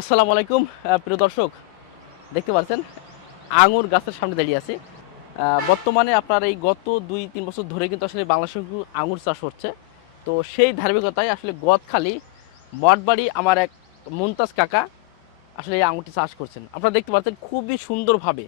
আসসালামু আলাইকুম প্রিয় দর্শক, দেখতে পাচ্ছেন, আঙুর গাছের সামনে দাঁড়িয়ে আছি। বর্তমানে আপনার এই গত দুই তিন বছর ধরে কিন্তু আসলে বাংলাদেশে আঙুর চাষ হচ্ছে। তো সেই ধার্মিকতায় আসলে গদখালি, মঠবাড়ি আমার এক মুমতাজ কাকা আসলে এই আঙুরটি চাষ করছেন। আপনারা দেখতে পাচ্ছেন খুবই সুন্দরভাবে,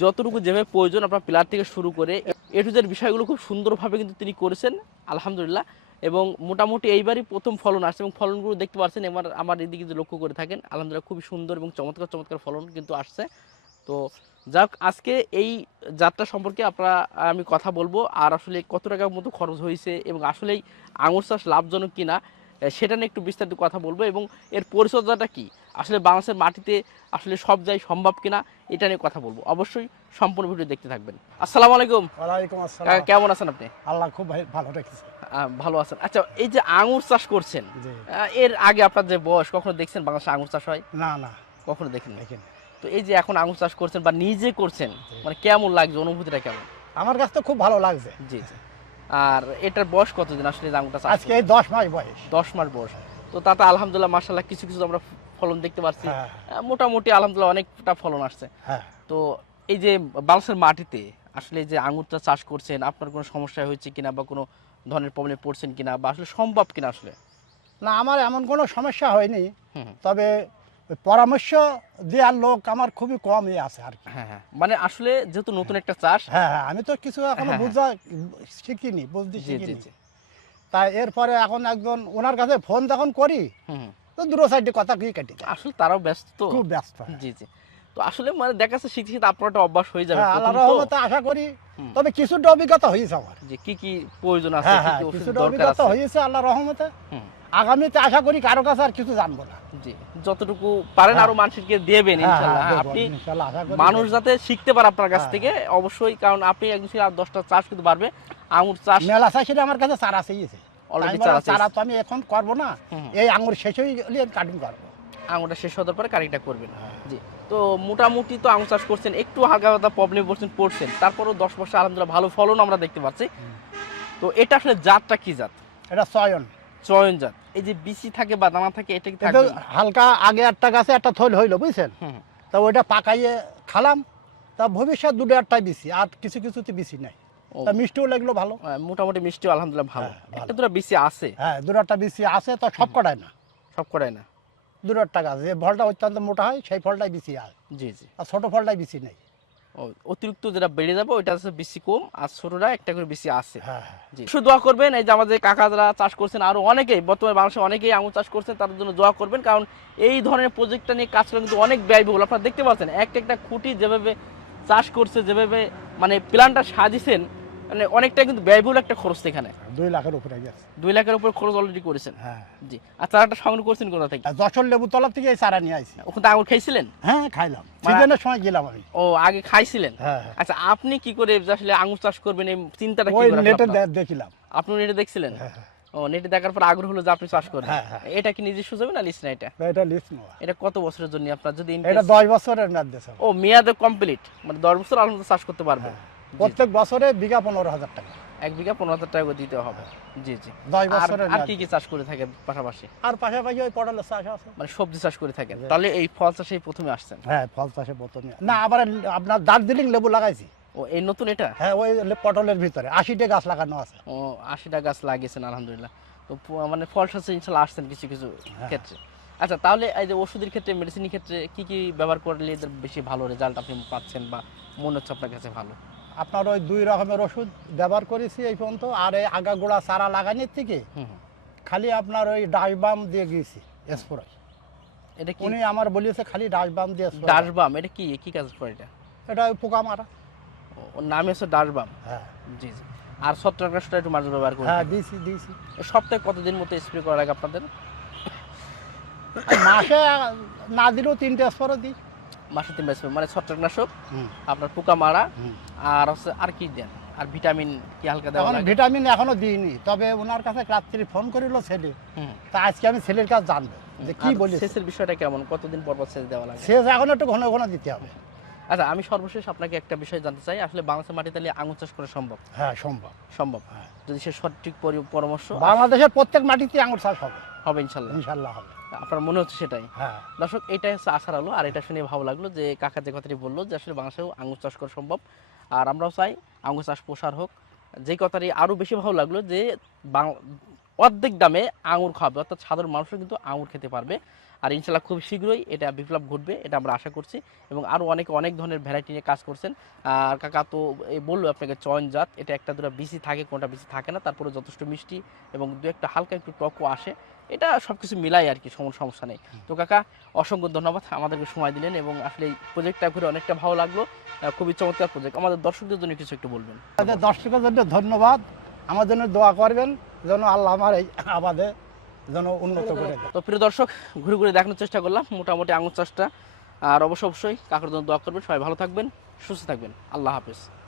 যতটুকু যেভাবে প্রয়োজন আপনার পিলার থেকে শুরু করে, এ টু জেড বিষয়গুলো খুব সুন্দরভাবে কিন্তু তিনি করেছেন, আলহামদুলিল্লাহ। এবং মোটামুটি এইবারই প্রথম ফলন আসছে এবং ফলনগুলো দেখতে পাচ্ছেন, এবার আমার এদিকে যদি লক্ষ্য করে থাকেন, আলহামদুলিল্লাহ খুবই সুন্দর এবং চমৎকার চমৎকার ফলন কিন্তু আসছে। তো যাক, আজকে এই যাত্রা সম্পর্কে আপনারা, আমি কথা বলব, আর আসলে কত টাকার মতো খরচ হয়েছে এবং আসলেই আঙুর চাষ লাভজনক কিনা সেটা নিয়ে একটু বিস্তারিত কথা বলব এবং এর পরিচর্যাটা কি? আসলে বাংলাদেশের মাটিতে আসলে সব যাই সম্ভব কিনা এটা নিয়ে কথা বলব। অবশ্যই সম্পূর্ণ ভিডিও দেখতে থাকবেন। আসসালামু আলাইকুম। ওয়ালাইকুম আসসালাম। কেমন আছেন আপনি? আল্লাহ খুব ভালো রেখেছে। ভালো আছেন। আচ্ছা এই যে আঙুর চাষ করছেন এর আগে আপনার যে বয়স কখনো দেখছেন বাংলাদেশে আঙুর চাষ হয়? না না। কখনো দেখেন দেখেন। তো এই যে এখন আঙুর চাষ করছেন বা নিজে করছেন মানে কেমন লাগছে অনুভূতিটা কেমন? আমার কাছে তো খুব ভালো লাগছে। জি জি। আর এটার বয়স কতদিন আসলে চাষ আজকে দশ মাস বয়স। দশ মাস বয়স। তো তাতে আলহামদুলিল্লাহ মার্শাল্লাহ কিছু কিছু আমরা ফলন দেখতে পাচ্ছি হ্যাঁ মোটামুটি আলহামদুলিল্লাহ অনেকটা ফলন আসছে। হ্যাঁ। তো এই যে বালসের মাটিতে আসলে যে আঙুরটা চাষ করছেন আপনার কোনো সমস্যা হয়েছে কিনা বা কোনো ধরনের প্রবলেমে পড়ছেন কিনা বা আসলে সম্ভব কিনা আসলে? না আমার এমন কোনো সমস্যা হয়নি। তবে পরামর্শ দেওয়ার লোক আমার খুবই কমই আছে আর কি। হ্যাঁ হ্যাঁ। মানে আসলে যেহেতু নতুন একটা চাষ হ্যাঁ হ্যাঁ আমি তো কিছু এখনও হ্যাঁ। বুঝা শিখিনি বুঝতে শিখিনি। তাই এরপরে এখন একজন ওনার কাছে ফোন যখন করি। তো দূর সাইডে কথা কি কেটে আসলে তারাও ব্যস্ত। তো খুব ব্যস্ত হ্যাঁ। জি জি। তো আসলে মানে দেখা যাচ্ছে শিখতে শিখতে আপনার একটা অভ্যাস হয়ে যাবে আল্লাহ রহমতে আশা করি তবে কিছুটা অভিজ্ঞতা হয়েছে আমার। যে কি কি প্রয়োজন আছে কি অভিজ্ঞতা হয়েছে আল্লাহ রহমতে। হুম, আগামীতে আশা করি কারও কাছে আর কিছু জানব না। জি যতটুকু পারেন হ্যাঁ। আরও মানুষকে দেবেন হ্যাঁ, ইনশাআল্লাহ হ্যাঁ, আপনি মানুষ যাতে শিখতে পারে আপনার কাছ। থেকে অবশ্যই কারণ আপনি একজন ছিল আর দশটা চাষ কিন্তু পারবে আঙুর চাষ মেলা চাষিরা আমার কাছে চারা চেয়েছে চারা তো আমি এখন করব না এই আঙুর শেষ হয়ে গেলে কাটিং করব। আঙুরটা শেষ হওয়ার পরে কারিটা করবেন। জি তো মোটামুটি তো আঙুর চাষ করছেন একটু হালকা হালকা প্রবলেম পড়ছেন পড়ছেন। তারপরেও দশ বছর আলহামদুলিল্লাহ ভালো ফলন আমরা দেখতে পাচ্ছি। তো এটা আসলে জাতটা কি জাত? এটা চয়ন চয়ন জাত এই যে বিসি থাকে বা দানা থাকে এটা কি থাকবে? হালকা আগে একটা গাছে একটা থল হইল বুঝছেন? তা ওইটা পাকাইয়ে খালাম তা ভবিষ্যৎ দুটো একটাই বেশি আর কিছু কিছুতে বেশি নাই। তা মিষ্টিও লাগল ভালো। মোটামুটি মিষ্টি আলহামদুলিল্লাহ ভালো। হ্যাঁ, একটা দুটো বিসি আছে। হ্যাঁ দুটো একটা বেশি আছে তো সব কটায় না? সব না? দুটো একটা গাছ যে ফলটা অত্যন্ত মোটা হয় সেই ফলটাই বেশি হয় জি জি। আর ছোট ফলটাই বেশি নেই। অতিরিক্ত যেটা বেড়ে যাবে ওইটা আছে বেশি কম আর ছোটরা একটা করে বেশি আছে। হ্যাঁ হ্যাঁ। জি। শুধু দোয়া করবেন এই যে আমাদের কাকা যারা চাষ করছেন আরও অনেকেই বর্তমানে বাংলাদেশে অনেকেই আঙুর চাষ করছেন তাদের জন্য দোয়া করবেন কারণ এই ধরনের প্রজেক্টটা নিয়ে কাজ করা কিন্তু অনেক ব্যয়বহুল। আপনারা দেখতে পাচ্ছেন একটা একটা খুঁটি যেভাবে চাষ করছে যেভাবে মানে প্ল্যানটা সাজিয়েছেন মানে অনেকটা কিন্তু ব্যয়বহুল একটা খরচ এখানে। দুই লাখের উপরে গেছে দুই লাখের উপর খরচ অলরেডি করেছেন। হ্যাঁ। জি। আর চারাটা সংগ্রহ করছেন কোথা থেকে? যশোর লেবু তলা থেকে এই চারা নিয়ে আসি ওখানে আঙুর খাইছিলেন? হ্যাঁ খাইলাম। সিজনের সময় গেলাম আমি। ও আগে খাইছিলেন? হ্যাঁ হ্যাঁ। আচ্ছা আপনি কি করে আসলে আঙুর চাষ করবেন এই চিন্তাটা কি করে নেটে দেখিলাম। আপনি নেটে দেখছিলেন? হ্যাঁ হ্যাঁ। ও নেটে দেখার পর আগ্রহ হলো যে আপনি চাষ করবেন। হ্যাঁ, হ্যাঁ। এটা কি নিজস্ব জমি না লিস না এটা? এটা লিস্ট নেওয়া। এটা কত বছরের জন্য আপনার? যদি এটা case- দশ বছরের মেয়াদ দেশে ও মেয়াদে কমপ্লিট মানে দশ বছর আলহামদুলিল্লাহ চাষ করতে পারবেন। হ্যাঁ। প্রত্যেক বছরে বিঘা পনেরো হাজার টাকা। এক বিঘা পনেরো হাজার টাকা দিতে হবে। জি জি। দশ আর- বছরের আর কি কি চাষ করে থাকেন পাশাপাশি? আর পাশাপাশি ওই পটলের চাষ আছে। মানে সবজি চাষ করে থাকেন। তাহলে এই ফল চাষে প্রথমে আসছেন? হ্যাঁ ফল চাষে প্রথমে। না আবার আপনার দার্জিলিং লেবু লাগাইছি। ও এই নতুন এটা? হ্যাঁ ওই পটলের ভিতরে। আশিটা গাছ লাগানো আছে। ও আশিটা গাছ লাগিয়েছেন আলহামদুলিল্লাহ। তো মানে ফল চাষে ইনশাল্লাহ আসছেন কিছু কিছু হ্যাঁ। ক্ষেত্রে। আচ্ছা তাহলে এই যে ওষুধের ক্ষেত্রে মেডিসিনের ক্ষেত্রে কি কি ব্যবহার করলে এদের বেশি ভালো রেজাল্ট আপনি পাচ্ছেন বা মনে হচ্ছে আপনার কাছে ভালো? আপনার ওই দুই রকমের ওষুধ ব্যবহার করেছি এই পর্যন্ত আর এই আগাগোড়া চারা লাগানোর থেকে। খালি আপনার ওই ডাইবাম দিয়ে গিয়েছি স্প্রে এটা কি? উনি আমার বলিয়েছে খালি ডাইবাম দিয়ে ডাসবাম এটা কি? কি কাজ করে এটা? এটা ওই পোকা মারা ওর নামই হচ্ছে ডাসবাম হ্যাঁ। জি জি। আর ছত্রাকনাশকটা একটু মাঝে ব্যবহার করে হ্যাঁ দিয়েছি দিয়েছি। সপ্তাহে কতদিন মতো স্প্রে করা লাগে আপনাদের? মাসে না দিলেও তিনটে স্প্রে দিই। মাসে তিন স্প্রে মানে ছত্রাকনাশক আপনার পোকা মারা আর হচ্ছে আর কি দেন? আর ভিটামিন কি হালকা দেওয়া এখন ভিটামিন এখনও দিইনি। তবে ওনার কাছে রাত্রি ফোন করিল ছেলে। তা আজকে আমি ছেলের কাছে জানব যে কি বলি সেচের বিষয়টা কেমন? কতদিন পর পর সেচ দেওয়া লাগে? শেষ এখন একটু ঘন ঘন দিতে হবে। আচ্ছা আমি সর্বশেষ আপনাকে একটা বিষয় জানতে চাই। আসলে বাংলাদেশের মাটিতে তাহলে আঙুর চাষ করা সম্ভব? হ্যাঁ সম্ভব। সম্ভব। হ্যাঁ। যদি সে সঠিক পরামর্শ বাংলাদেশের প্রত্যেক মাটিতে আঙুর চাষ হবে। হবে ইনশাল্লাহ। ইনশাল্লাহ হবে। আপনার মনে হচ্ছে সেটাই। হ্যাঁ। দর্শক এটাই হচ্ছে আশার আলো আর এটা শুনে ভালো লাগল যে কাকা যে কথাটি বলল যে আসলে বাংলাদেশেও আঙুর চাষ করা সম্ভব। আর আমরাও চাই আঙুর চাষ প্রসার হোক। যে কথাটি আরও বেশি ভালো লাগল যে অর্ধেক দামে আঙুর খাবে অর্থাৎ সাধারণ মানুষও কিন্তু আঙুর খেতে পারবে। আর ইনশাল্লাহ খুব শীঘ্রই এটা বিপ্লব ঘটবে এটা আমরা আশা করছি। এবং আরও অনেকে অনেক ধরনের ভ্যারাইটি নিয়ে কাজ করছেন। আর কাকা তো এই বলল আপনাকে চয়ন জাত এটা একটা দুটো বিসি থাকে কোনটা বিসি থাকে না তারপরে যথেষ্ট মিষ্টি এবং দু একটা হালকা একটু টকও আসে। এটা সব কিছু মিলাই আর কি সমস্যা নেই। তো কাকা অসংখ্য ধন্যবাদ আমাদেরকে সময় দিলেন এবং আসলে এই প্রজেক্টটা ঘুরে অনেকটা ভালো লাগল। খুবই চমৎকার প্রজেক্ট আমাদের দর্শকদের জন্য কিছু একটু বলবেন। আমাদের দর্শকের জন্য ধন্যবাদ। আমার জন্য দোয়া করবেন যেন আল্লাহ আমার এই আবাদে যেন উন্নত করে তো প্রিয় দর্শক ঘুরে ঘুরে দেখানোর চেষ্টা করলাম। মোটামুটি আঙুর চাষটা। আর অবশ্য অবশ্যই কাকার জন্য দোয়া করবেন। সবাই ভালো থাকবেন সুস্থ থাকবেন। আল্লাহ হাফেজ।